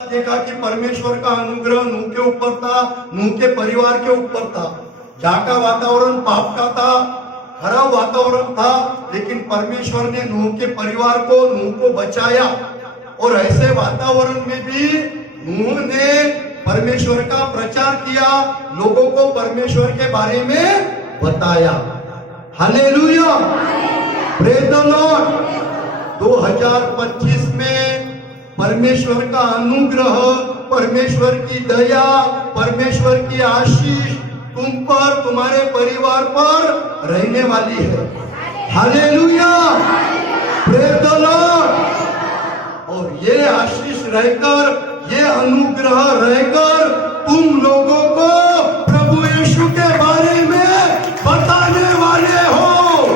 देखा कि परमेश्वर का अनुग्रह नूह के ऊपर था, नूह के परिवार के ऊपर था। जहाँ का वातावरण पाप का था, खराब वातावरण था, लेकिन परमेश्वर ने नूह के परिवार को, नूह को बचाया। और ऐसे वातावरण में भी नूह ने परमेश्वर का प्रचार किया, लोगों को परमेश्वर के बारे में बताया। Hallelujah, praise the Lord. 2025 में परमेश्वर का अनुग्रह, परमेश्वर की दया, परमेश्वर की आशीष तुम पर, तुम्हारे परिवार पर रहने वाली है। Hallelujah, praise the Lord. और ये आशीष रहकर, ये अनुग्रह रहकर तुम लोगों को प्रभु यीशु के बारे में बताने वाले हो।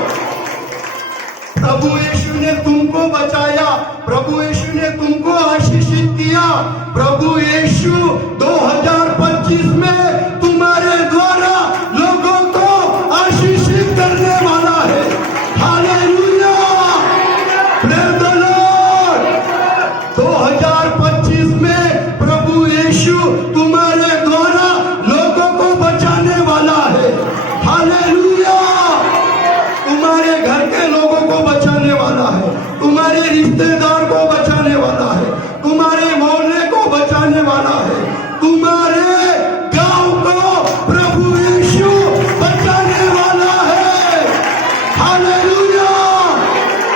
प्रभु यीशु ने तुमको बचाया, प्रभु यीशु ने तुमको आशीषित किया। प्रभु यीशु 2025 में तुम्हारे द्वारा लोगों को आशीषित करने वाला है। Hallelujah, praise the Lord. 2025 में प्रभु यीशु तुम्हारे द्वारा लोगों को बचाने वाला है। हालेलुया, तुम्हारे घर के लोगों को बचाने वाला है, तुम्हारे रिश्तेदार को बचाने वाला है, तुम्हारे मोहल्ले को बचाने वाला है, तुम्हारे गांव को प्रभु यीशु बचाने वाला है। Hallelujah,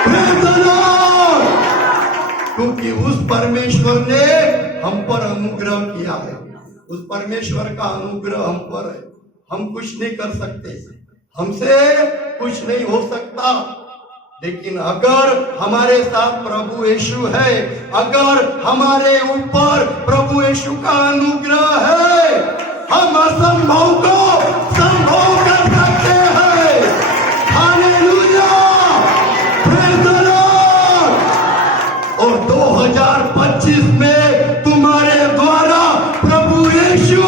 praise the Lord. क्योंकि उस परमेश्वर ने हम पर अनुग्रह किया है, उस परमेश्वर का अनुग्रह हम पर है। हम कुछ नहीं कर सकते, हमसे कुछ नहीं हो सकता, लेकिन अगर हमारे साथ प्रभु यीशु है, अगर हमारे ऊपर प्रभु यीशु का अनुग्रह है, हम असंभव को संभव कर सकते हैं। Hallelujah, praise the Lord. और 2025 में तुम्हारे द्वारा प्रभु यीशु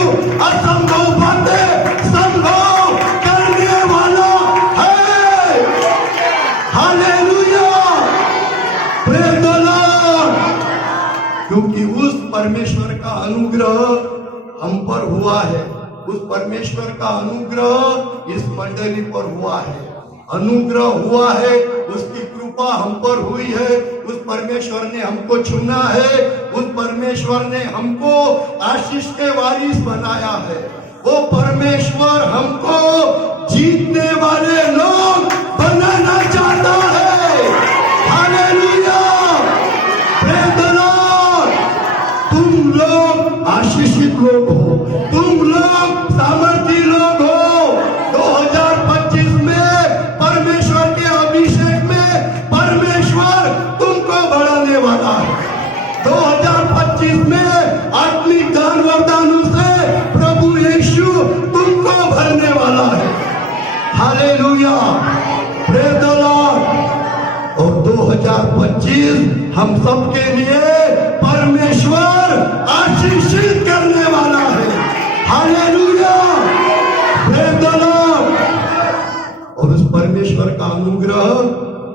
असंभव बातें संभव करने वाला है। Hallelujah, praise the Lord. क्योंकि उस परमेश्वर का अनुग्रह हम पर हुआ है, उस परमेश्वर का अनुग्रह इस मंडली पर हुआ है, अनुग्रह हुआ है, उसकी कृपा हम पर हुई है। उस परमेश्वर ने हमको चुना है, उस परमेश्वर ने हमको आशीष के वारिस बनाया है। वो परमेश्वर हमको जीतने वाले लोग बनाना चाहता है। Hallelujah, praise the Lord. तुम लोग आशीषित लोग हो, तुम लोग सामर्थी लोग हो। 2025 में परमेश्वर के अभिषेक में परमेश्वर तुमको बढ़ाने वाला है। 2025 में आत्मिक दान वरदानों से प्रभु यीशु तुमको भरने वाला है। Hallelujah, praise the Lord. और 2025 हम सबके लिए परमेश्वर आशीषित करने वाला है। Hallelujah, praise the Lord. और उस परमेश्वर का अनुग्रह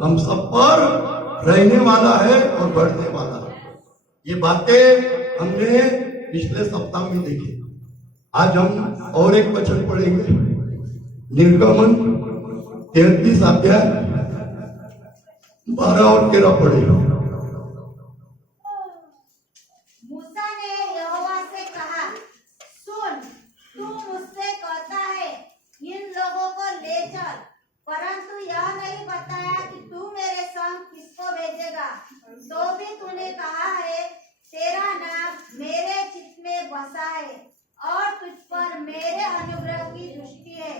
हम सब पर रहने वाला है और बढ़ने वाला है। ये बातें हमने पिछले सप्ताह में देखी। आज हम और एक वचन पढ़ेंगे, निर्गमन 33 अध्याय 12 और 13 पढ़ेंगे। मूसा ने यहोवा से कहा, सुन, तू मुझसे कहता है इन लोगों को ले चल, परंतु यह नहीं बताया कि तू मेरे संग किसको भेजेगा। तो भी तूने कहा है तेरा नाम मेरे चित्त में बसा है और तुझ पर मेरे अनुग्रह की दृष्टि है।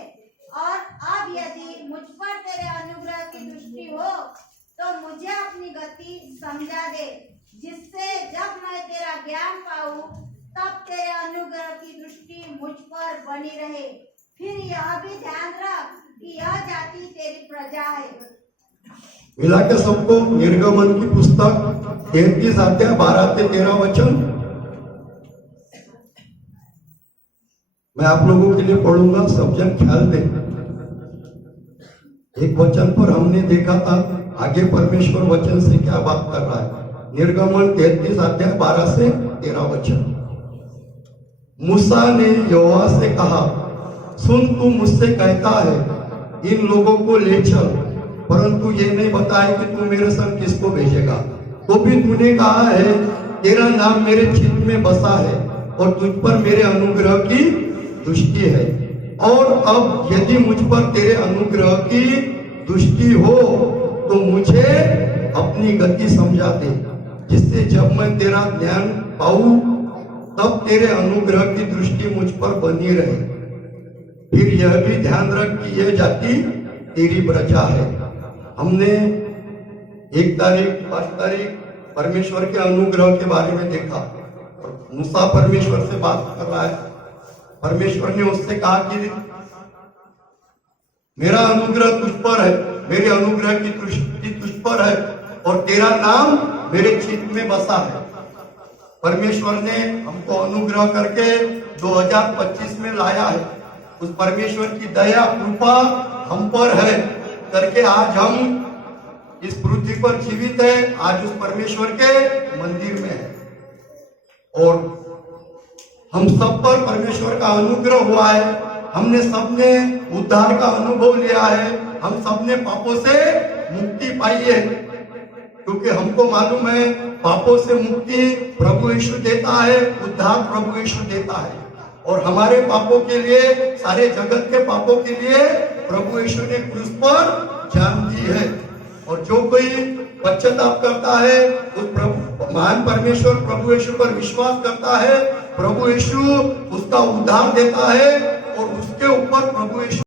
और अब यदि मुझ पर तेरे अनुग्रह की दृष्टि हो तो मुझे अपनी गति समझा दे, जिससे जब मैं तेरा ज्ञान पाऊं तब तेरे अनुग्रह की दृष्टि मुझ पर बनी रहे। फिर यह भी ध्यान रख कि यह जाति तेरी प्रजा है। मिला के सबको निर्गमन की पुस्तक 33 अध्याय 12 से 13 वचन मैं आप लोगों के लिए पढ़ूंगा, सब जन ख्याल दें। एक वचन पर हमने देखा था, आगे परमेश्वर वचन से क्या बात कर रहा है। निर्गमन 33 अध्याय 12 से 13 वचन। मूसा ने यहोवा से कहा, सुन, तू मुझसे कहता है इन लोगों को ले चल, परंतु ये नहीं बताया कि तू मेरे संग किसको भेजेगा। तो भी तूने कहा है, तेरा नाम मेरे चित्त में बसा है और तुझ पर मेरे अनुग्रह की दृष्टि है। और अब यदि मुझ पर तेरे अनुग्रह की दृष्टि हो तो मुझे अपनी गति समझा दे, जिससे जब मैं तेरा ज्ञान पाऊं तब तेरे अनुग्रह की दृष्टि मुझ पर बनी रहे। फिर यह भी ध्यान रख कि यह जाति तेरी प्रजा है। हमने 1 तारीख 5 तारीख परमेश्वर के अनुग्रह के बारे में देखा और मूसा परमेश्वर से बात कर रहा है। परमेश्वर ने उससे कहा कि मेरा अनुग्रह तुझ पर है, मेरे अनुग्रह की दृष्टि तुझ पर है और तेरा नाम मेरे चित्त में बसा है। परमेश्वर ने हमको अनुग्रह करके 2025 में लाया है। उस परमेश्वर की दया कृपा हम पर है करके आज हम इस पृथ्वी पर जीवित है, आज उस परमेश्वर के मंदिर में है। और हम सब पर परमेश्वर का अनुग्रह हुआ है। हमने सबने उद्धार का अनुभव लिया है। हम सबने पापों से मुक्ति पाई है, क्योंकि हमको मालूम है पापों से मुक्ति प्रभु यीशु देता है, उद्धार प्रभु यीशु देता है। और हमारे पापों के लिए, सारे जगत के पापों के लिए प्रभु यीशु ने क्रूस पर जान दी है। और जो कोई पश्चाताप करता है, उस प्रभु महान परमेश्वर प्रभु यीशु पर विश्वास करता है, प्रभु यीशु उसका उद्धार देता है और उसके ऊपर प्रभु यीशु